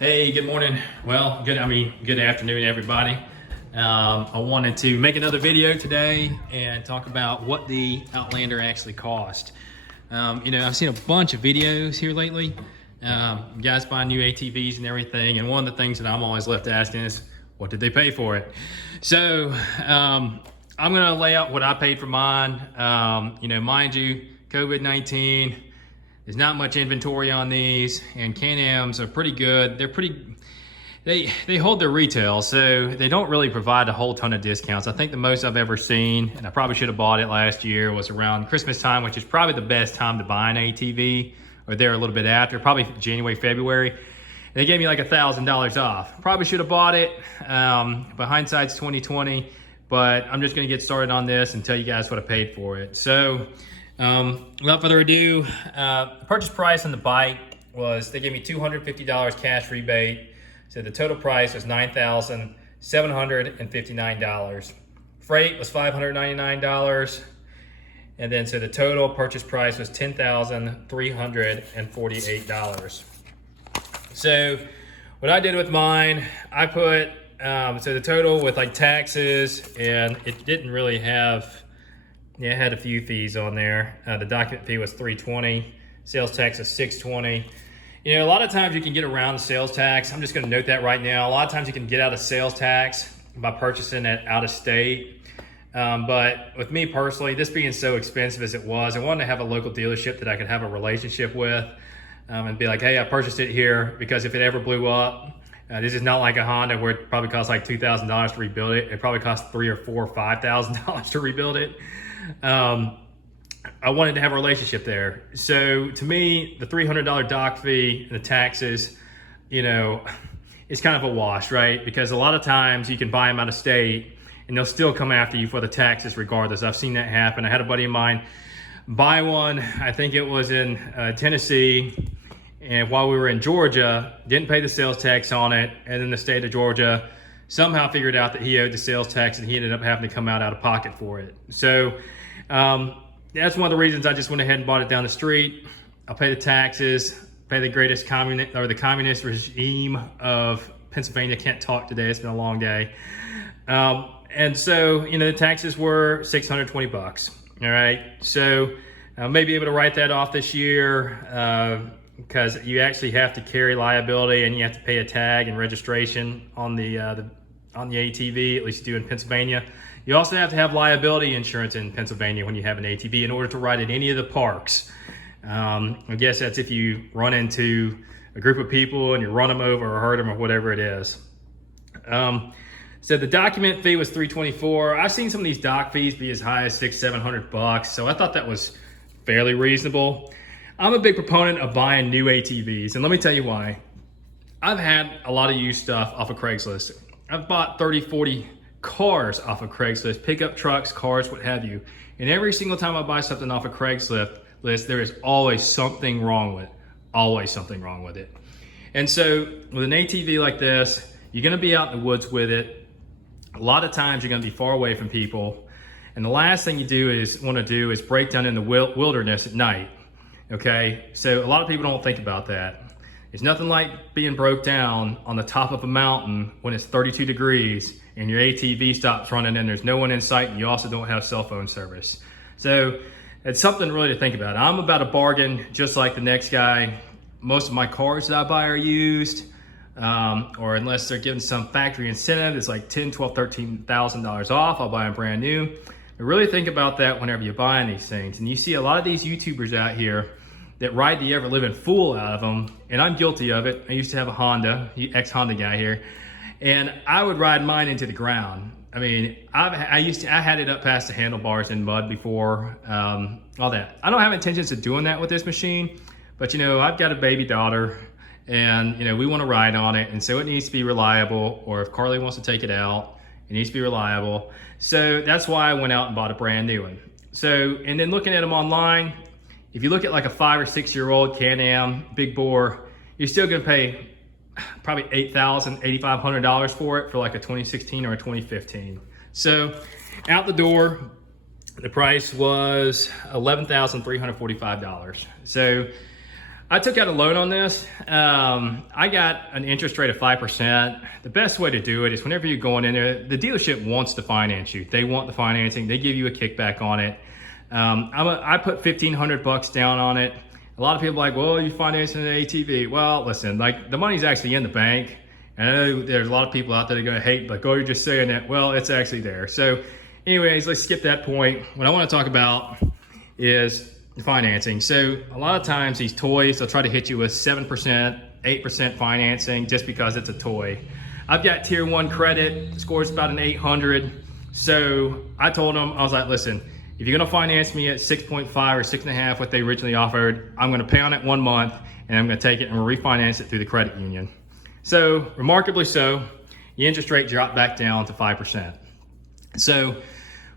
Hey, good morning. Well, good afternoon, everybody. I wanted to make another video today and talk about what the Outlander actually cost. I've seen a bunch of videos here lately. Guys buying new ATVs and everything, and one of the things that I'm always left asking is, what did they pay for it? So I'm gonna lay out what I paid for mine. Mind you, COVID-19, there's not much inventory on these, and CanAms are pretty good. They hold their retail, so they don't really provide a whole ton of discounts. I think the most I've ever seen, and I probably should have bought it last year, was around Christmas time, which is probably the best time to buy an ATV, or there a little bit after, probably January, February. And they gave me like $1,000 off. Probably should have bought it, but hindsight's 2020. But I'm just gonna get started on this and tell you guys what I paid for it. So, without further ado, the purchase price on the bike was, they gave me $250 cash rebate. So the total price was $9,759. Freight was $599. And then so the total purchase price was $10,348. So what I did with mine, I put, so the total with like taxes, and it didn't really have, it had a few fees on there. The document fee was $320, sales tax was $620. A lot of times you can get around the sales tax. I'm just gonna note that right now. A lot of times you can get out of sales tax by purchasing it out of state. But with me personally, this being so expensive as it was, I wanted to have a local dealership that I could have a relationship with, and be like, hey, I purchased it here because if it ever blew up, this is not like a Honda where it probably costs like $2,000 to rebuild it. It probably costs $3,000 or $4,000 or $5,000 to rebuild it. I wanted to have a relationship there. So to me, the $300 doc fee and the taxes, it's kind of a wash, right? Because a lot of times you can buy them out of state and they'll still come after you for the taxes regardless. I've seen that happen. I had a buddy of mine buy one, I think it was in Tennessee, and while we were in Georgia, didn't pay the sales tax on it, and then the state of Georgia somehow figured out that he owed the sales tax and he ended up having to come out of pocket for it. So that's one of the reasons I just went ahead and bought it down the street. I'll pay the taxes, pay the greatest communist regime of Pennsylvania. Can't talk today, it's been a long day. And so, the taxes were $620, all right? So I may be able to write that off this year, because you actually have to carry liability and you have to pay a tag and registration on the ATV, at least you do in Pennsylvania. You also have to have liability insurance in Pennsylvania when you have an ATV in order to ride at any of the parks. I guess that's if you run into a group of people and you run them over or hurt them or whatever it is. So the document fee was $324. I've seen some of these doc fees be as high as $600-700, so I thought that was fairly reasonable. I'm a big proponent of buying new ATVs, and let me tell you why. I've had a lot of used stuff off of Craigslist. I've bought 30, 40 cars off of Craigslist, pickup trucks, cars, what have you. And every single time I buy something off of Craigslist, there is always something wrong with it. Always something wrong with it. And so with an ATV like this, you're gonna be out in the woods with it. A lot of times you're gonna be far away from people. And the last thing you wanna do is break down in the wilderness at night. Okay, so a lot of people don't think about that. It's nothing like being broke down on the top of a mountain when it's 32 degrees and your ATV stops running and there's no one in sight and you also don't have cell phone service. So it's something really to think about. I'm about a bargain just like the next guy. Most of my cars that I buy are used, or unless they're giving some factory incentive, it's like $10,000, $12,000, $13,000 off, I'll buy them brand new. But really think about that whenever you're buying these things. And you see a lot of these YouTubers out here that ride the ever-living fool out of them, and I'm guilty of it. I used to have a Honda, ex-Honda guy here, and I would ride mine into the ground. I mean, I had it up past the handlebars in mud before, all that. I don't have intentions of doing that with this machine, but I've got a baby daughter, and we want to ride on it, and so it needs to be reliable, or if Carly wants to take it out, it needs to be reliable. So that's why I went out and bought a brand new one. So, and then looking at them online, if you look at like a 5 or 6 year old CanAm big bore, you're still gonna pay probably $8,000, $8,500 for it for like a 2016 or a 2015. So out the door, the price was $11,345. So I took out a loan on this. I got an interest rate of 5%. The best way to do it is whenever you're going in there, the dealership wants to finance you. They want the financing. They give you a kickback on it. I put $1,500 down on it. A lot of people are like, well, you financing an ATV. Well, listen, like the money's actually in the bank. And I know there's a lot of people out there that are gonna hate, like, oh, you're just saying that. Well, it's actually there. So anyways, let's skip that point. What I wanna talk about is financing. So a lot of times these toys, they'll try to hit you with 7%, 8% financing just because it's a toy. I've got tier 1 credit, scores about an 800. So I told them, I was like, listen, if you're gonna finance me at 6.5 or 6.5, what they originally offered, I'm gonna pay on it 1 month and I'm gonna take it and refinance it through the credit union. So remarkably so, the interest rate dropped back down to 5%. So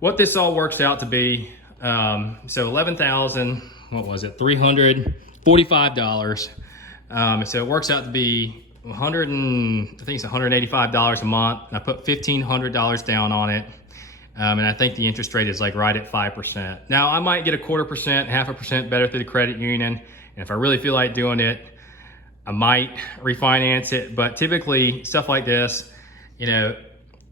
what this all works out to be, so $11,345. So it works out to be $185 a month. And I put $1,500 down on it. And I think the interest rate is like right at 5%. Now I might get a 1/4%, 0.5% better through the credit union. And if I really feel like doing it, I might refinance it. But typically stuff like this, you know,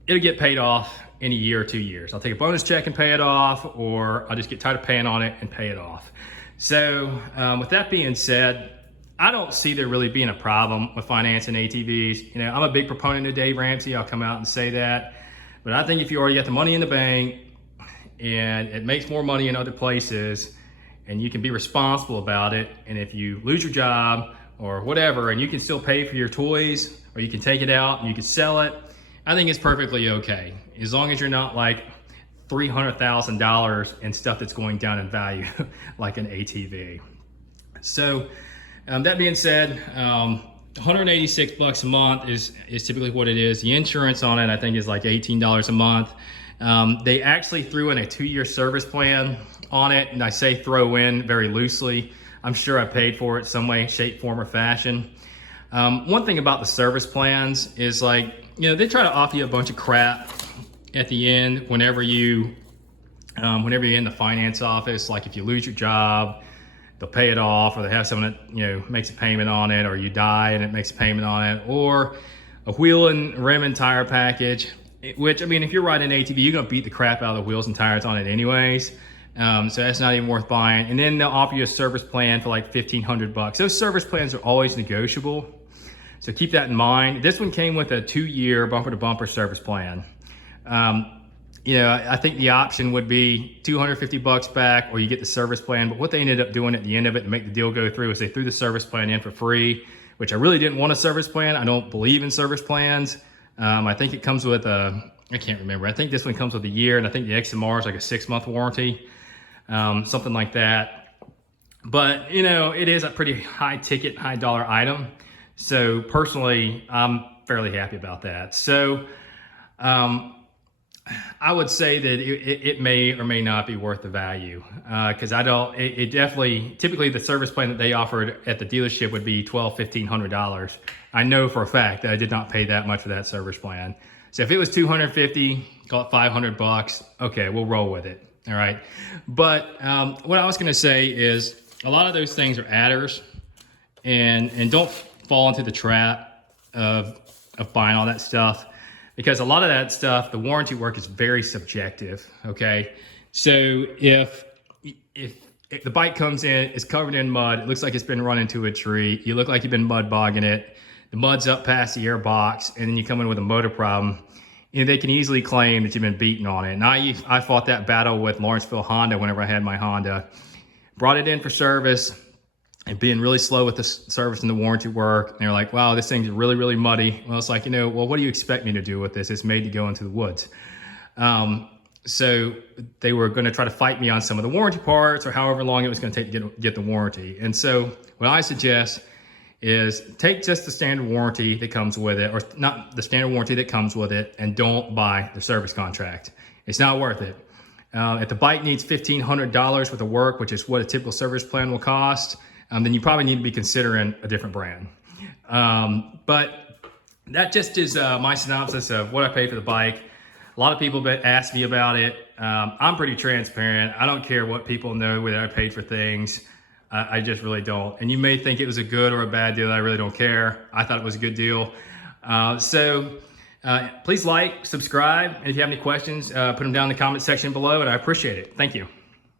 it'll get paid off in a year or 2 years. I'll take a bonus check and pay it off, or I'll just get tired of paying on it and pay it off. So with that being said, I don't see there really being a problem with financing ATVs. You know, I'm a big proponent of Dave Ramsey. I'll come out and say that. But I think if you already got the money in the bank and it makes more money in other places and you can be responsible about it, and if you lose your job or whatever and you can still pay for your toys, or you can take it out and you can sell it, I think it's perfectly okay, as long as you're not like $300,000 in stuff that's going down in value like an ATV. So that being said, $186 a month is typically what it is. The insurance on it, I think, is like $18 a month. They actually threw in a 2-year service plan on it, and I say throw in very loosely. I'm sure I paid for it some way, shape, form, or fashion. One thing about the service plans is, like, you know, they try to offer you a bunch of crap at the end whenever you're in the finance office. Like if you lose your job, they'll pay it off, or they have someone that, you know, makes a payment on it, or you die and it makes a payment on it, or a wheel and rim and tire package, which, I mean, if you're riding an ATV, you're gonna beat the crap out of the wheels and tires on it anyways. So that's not even worth buying. And then they'll offer you a service plan for like $1,500. Those service plans are always negotiable, so keep that in mind. This one came with a 2-year bumper to bumper service plan. You know, I think the option would be $250 back, or you get the service plan. But what they ended up doing at the end of it to make the deal go through is they threw the service plan in for free, which I really didn't want a service plan. I don't believe in service plans. I think it comes with I can't remember. I think this one comes with a year, and I think the XMR is like a 6-month warranty, something like that. But, you know, it is a pretty high ticket, high dollar item. So personally, I'm fairly happy about that. So I would say that it may or may not be worth the value, because it definitely, typically the service plan that they offered at the dealership would be $1,200, $1,500. I know for a fact that I did not pay that much for that service plan. So if it was $250, call it $500, okay, we'll roll with it. All right. But what I was going to say is a lot of those things are adders, and don't fall into the trap of buying all that stuff, because a lot of that stuff, the warranty work is very subjective. Okay. So if the bike comes in, it's covered in mud, it looks like it's been run into a tree, you look like you've been mud bogging it, the mud's up past the air box, and then you come in with a motor problem, you know, they can easily claim that you've been beating on it. And I fought that battle with Lawrenceville Honda whenever I had my Honda. Brought it in for service, and being really slow with the service and the warranty work. And they're like, wow, this thing's really, really muddy. Well, it's like, you know, well, what do you expect me to do with this? It's made to go into the woods. So they were going to try to fight me on some of the warranty parts, or however long it was going to take to get the warranty. And so what I suggest is take just the standard warranty that comes with it, or not the standard warranty that comes with it, and don't buy the service contract. It's not worth it. If the bike needs $1,500 worth of work, which is what a typical service plan will cost, then you probably need to be considering a different brand. But that just is my synopsis of what I paid for the bike. A lot of people ask me about it. I'm pretty transparent. I don't care what people know whether I paid for things. I just really don't. And you may think it was a good or a bad deal. I really don't care. I thought it was a good deal. Please like, subscribe, and if you have any questions, put them down in the comment section below, and I appreciate it. Thank you.